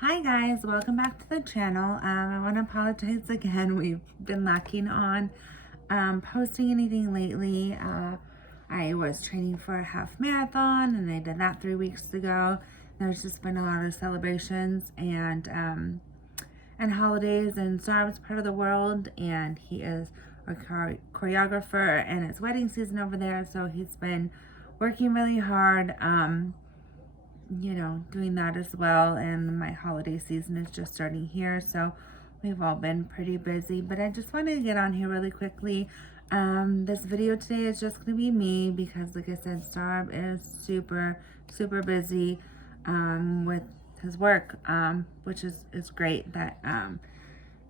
Hi guys, welcome back to the channel. I want to apologize again. We've been lacking on posting anything lately. I was training for a half marathon and I did that 3 weeks ago. There's just been a lot of celebrations and holidays, and Saurabh's part of the world, and he is a choreographer, and it's wedding season over there, so he's been working really hard. Doing that as well. And my holiday season is just starting here, so we've all been pretty busy. But I just wanted to get on here really quickly. This video today is just going to be me because, like I said, Saurabh is super, super busy with his work, which is great that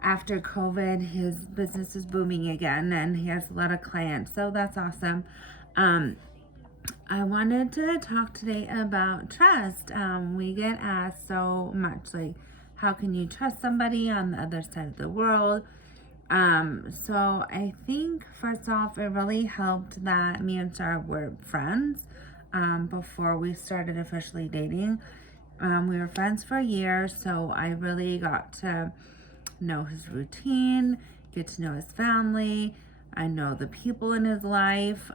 after COVID, his business is booming again and he has a lot of clients. So that's awesome. I wanted to talk today about trust. We get asked so much, like, how can you trust somebody on the other side of the world? So I think first off, it really helped that me and Sarah were friends before we started officially dating. We were friends for a year, so I really got to know his routine, get to know his family. I know the people in his life.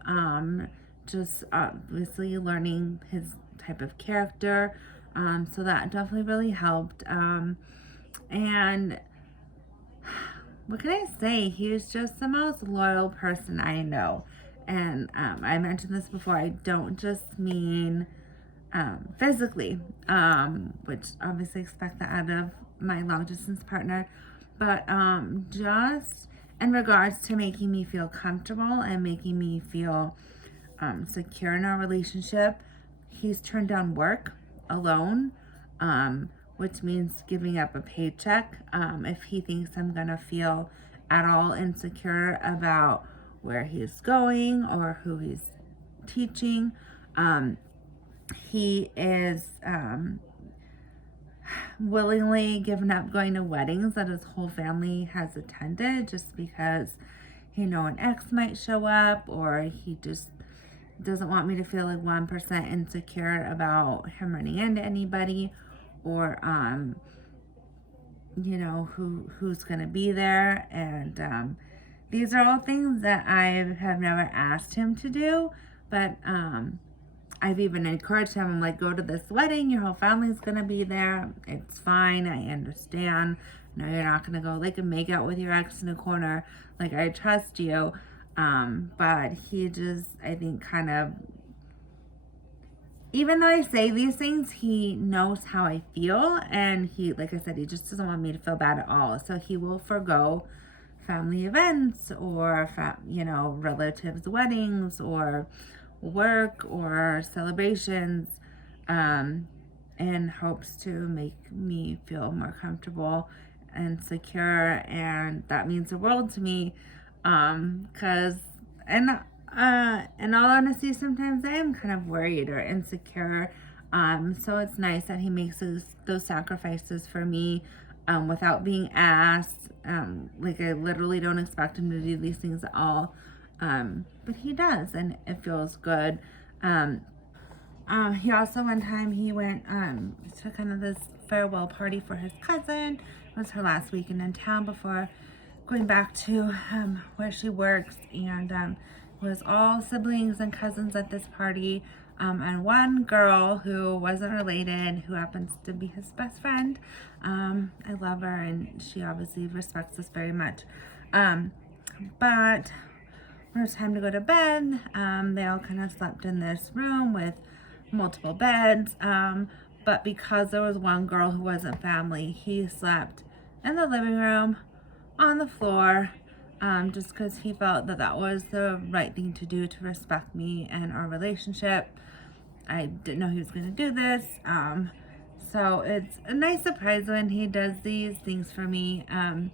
Just obviously learning his type of character. So that definitely really helped. And what can I say? He was just the most loyal person I know. And I mentioned this before. I don't just mean physically, which obviously expect that out of my long distance partner, but just in regards to making me feel comfortable and making me feel secure in our relationship. He's turned down work alone, which means giving up a paycheck if he thinks I'm gonna feel at all insecure about where he's going or who he's teaching. He is willingly given up going to weddings that his whole family has attended just because an ex might show up, or he just doesn't want me to feel like 1% insecure about him running into anybody, or who's gonna be there. And these are all things that I have never asked him to do, but I've even encouraged him. I'm like, go to this wedding, your whole family's gonna be there, it's fine, I understand. No, you're not gonna go like and make out with your ex in a corner. Like, I trust you. But he just, I think, kind of, even though I say these things, he knows how I feel, and he, like I said, he just doesn't want me to feel bad at all. So he will forego family events or relatives' weddings or work or celebrations in hopes to make me feel more comfortable and secure. And that means the world to me, because in all honesty, sometimes I am kind of worried or insecure. So it's nice that he makes those sacrifices for me without being asked. Like, I literally don't expect him to do these things at all. But he does, and it feels good. He also, one time, he went to kind of this farewell party for his cousin. It was her last weekend in town before going back to where she works, and it was all siblings and cousins at this party, and one girl who wasn't related, who happens to be his best friend. I love her, and she obviously respects us very much. But when it was time to go to bed, they all kind of slept in this room with multiple beds. But because there was one girl who wasn't family, he slept in the living room on the floor, just because he felt that that was the right thing to do to respect me and our relationship. I didn't know he was going to do this. So it's a nice surprise when he does these things for me. And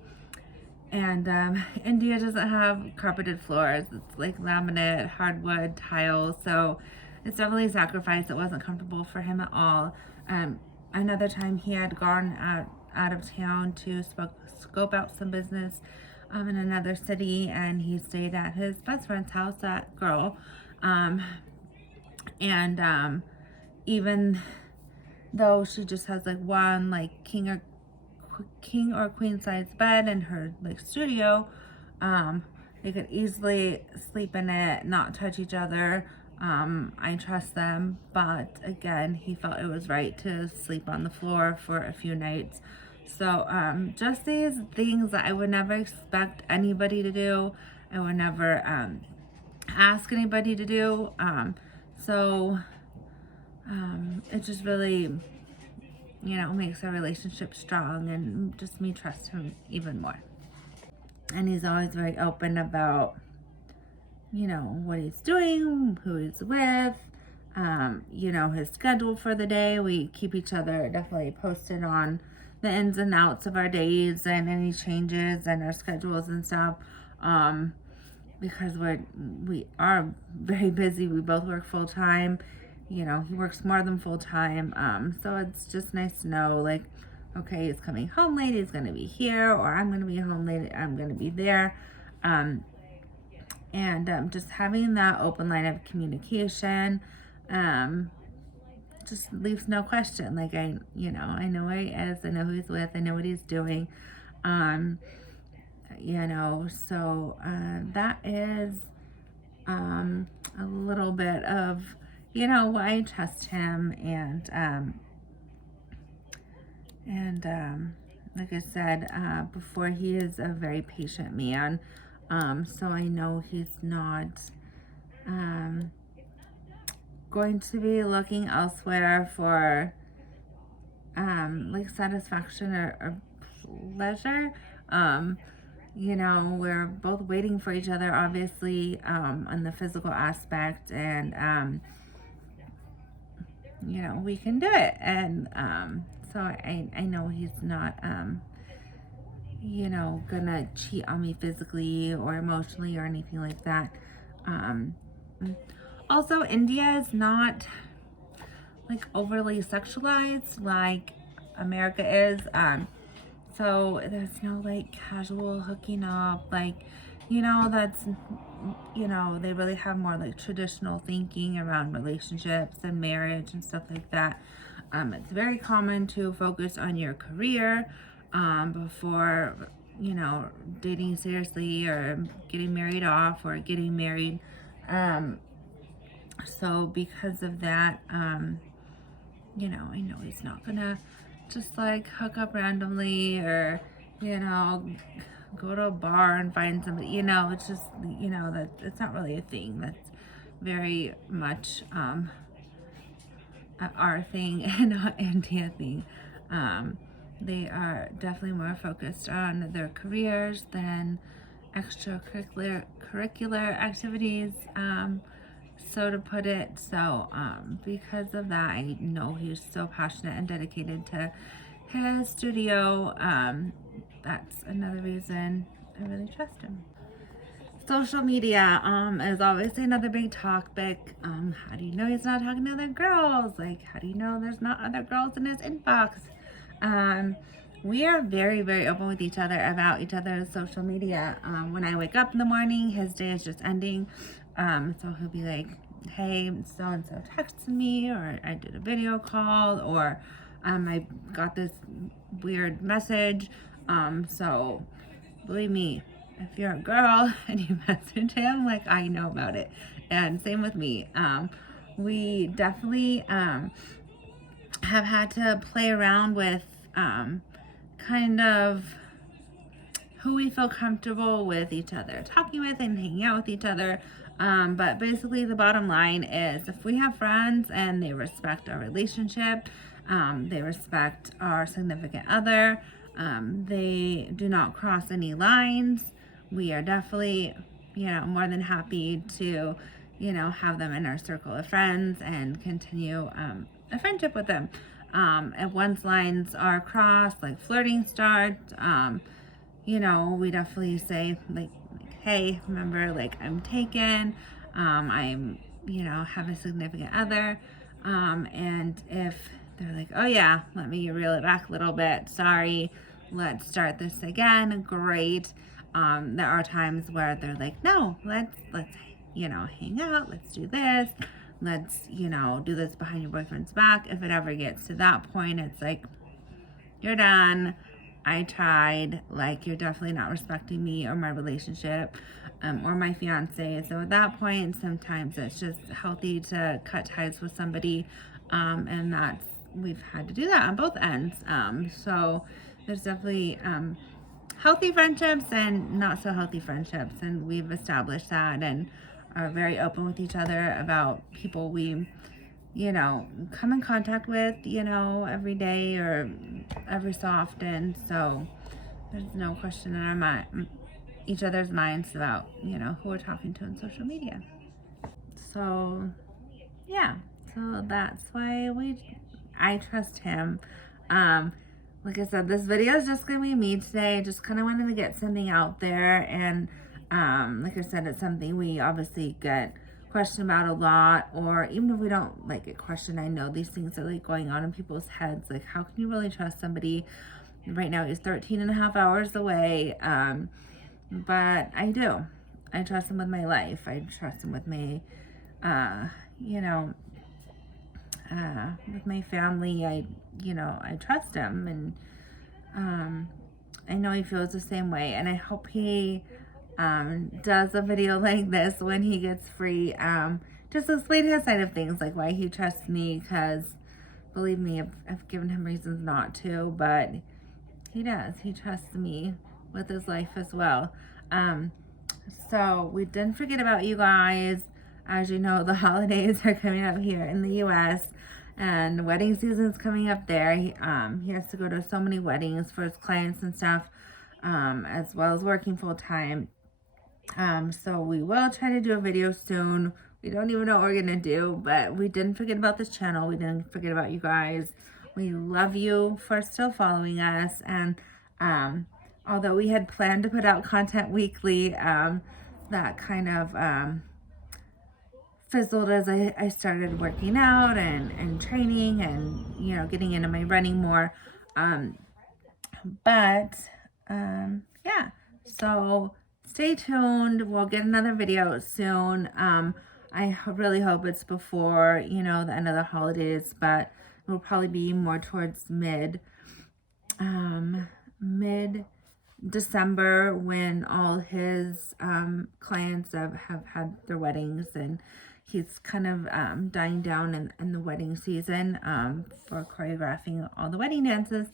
India doesn't have carpeted floors. It's like laminate, hardwood, tile. So it's definitely a sacrifice. It wasn't comfortable for him at all. Another time he had gone out of town to scope out some business in another city, and he stayed at his best friend's house, that girl. And even though she just has like one like king or queen size bed in her like studio. They could easily sleep in it, not touch each other. I trust them, but again, he felt it was right to sleep on the floor for a few nights. So just these things that I would never expect anybody to do. I would never ask anybody to do. So it just really, makes our relationship strong and just me trust him even more. And he's always very open about, what he's doing, who he's with, his schedule for the day. We keep each other definitely posted on the ins and outs of our days and any changes and our schedules and stuff. Because we are very busy. We both work full time. He works more than full time. So it's just nice to know, like, okay, he's coming home late, he's gonna be here, or I'm gonna be home late, I'm gonna be there. And just having that open line of communication, just leaves no question. Like I know where he is, I know who he's with, I know what he's doing. So that is a little bit of why I trust him, and like I said before, he is a very patient man. So I know he's not going to be looking elsewhere for like satisfaction or pleasure. We're both waiting for each other, obviously, on the physical aspect, and we can do it. And so I know he's not gonna cheat on me physically or emotionally or anything like that. Also, India is not like overly sexualized like America is. So there's no like casual hooking up, like, that's, they really have more like traditional thinking around relationships and marriage and stuff like that. It's very common to focus on your career before, dating seriously or getting married off or getting married. So because of that, I know he's not gonna just like hook up randomly or, go to a bar and find somebody, it's just, that it's not really a thing. That's very much our thing and not India thing. They are definitely more focused on their careers than extracurricular activities, so to put it. So because of that, I know he's so passionate and dedicated to his studio. That's another reason I really trust him. Social media is obviously another big topic. How do you know he's not talking to other girls? Like, how do you know there's not other girls in his inbox? We are very, very open with each other about each other's social media. When I wake up in the morning, his day is just ending. So he'll be like, hey, so-and-so texted me, or I did a video call, or I got this weird message. So believe me, if you're a girl and you message him, like, I know about it. And same with me. We definitely have had to play around with kind of who we feel comfortable with each other talking with and hanging out with each other. But basically the bottom line is, if we have friends and they respect our relationship, they respect our significant other, they do not cross any lines, we are definitely, more than happy to, have them in our circle of friends and continue a friendship with them. If one's lines are crossed, like flirting starts, we definitely say like, hey, remember, like, I'm taken, I'm, have a significant other, and if they're like, oh yeah, let me reel it back a little bit, sorry, let's start this again, great. There are times where they're like, no, let's hang out, let's do this, let's, do this behind your boyfriend's back. If it ever gets to that point, it's like, you're done. I tried. Like, you're definitely not respecting me or my relationship, or my fiance. So at that point, sometimes it's just healthy to cut ties with somebody. And we've had to do that on both ends. So there's definitely, healthy friendships and not so healthy friendships. And we've established that and are very open with each other about people we come in contact with, every day or every so often. So there's no question in our mind, each other's minds about, who we're talking to on social media. So yeah, so that's why I trust him. Like I said, this video is just gonna be me today. Just kind of wanted to get something out there, and like I said, it's something we obviously get questioned about a lot, or even if we don't like get questioned, I know these things are like going on in people's heads. Like, how can you really trust somebody? Right now he's 13 and a half hours away, but I do. I trust him with my life. I trust him with my you know with my family. I trust him, and I know he feels the same way, and I hope he does a video like this when he gets free, just to explain his side of things, like why he trusts me, because believe me, I've given him reasons not to, but he does. He trusts me with his life as well. So we didn't forget about you guys. As you know, the holidays are coming up here in the US, and wedding season's coming up there. He has to go to so many weddings for his clients and stuff, as well as working full time. So we will try to do a video soon. We don't even know what we're gonna do, but we didn't forget about this channel. We didn't forget about you guys. We love you for still following us, and although we had planned to put out content weekly, that kind of fizzled as I started working out and training and getting into my running more. But yeah, so stay tuned. We'll get another video soon. I really hope it's before the end of the holidays, but it will probably be more towards mid December, when all his clients have had their weddings, and he's kind of dying down in the wedding season for choreographing all the wedding dances.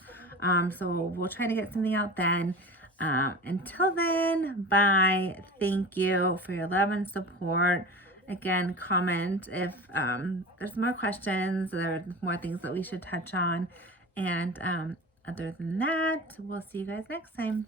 So we'll try to get something out then. Until then, bye. Thank you for your love and support. Again, comment if there's more questions, there's more things that we should touch on. And other than that, we'll see you guys next time.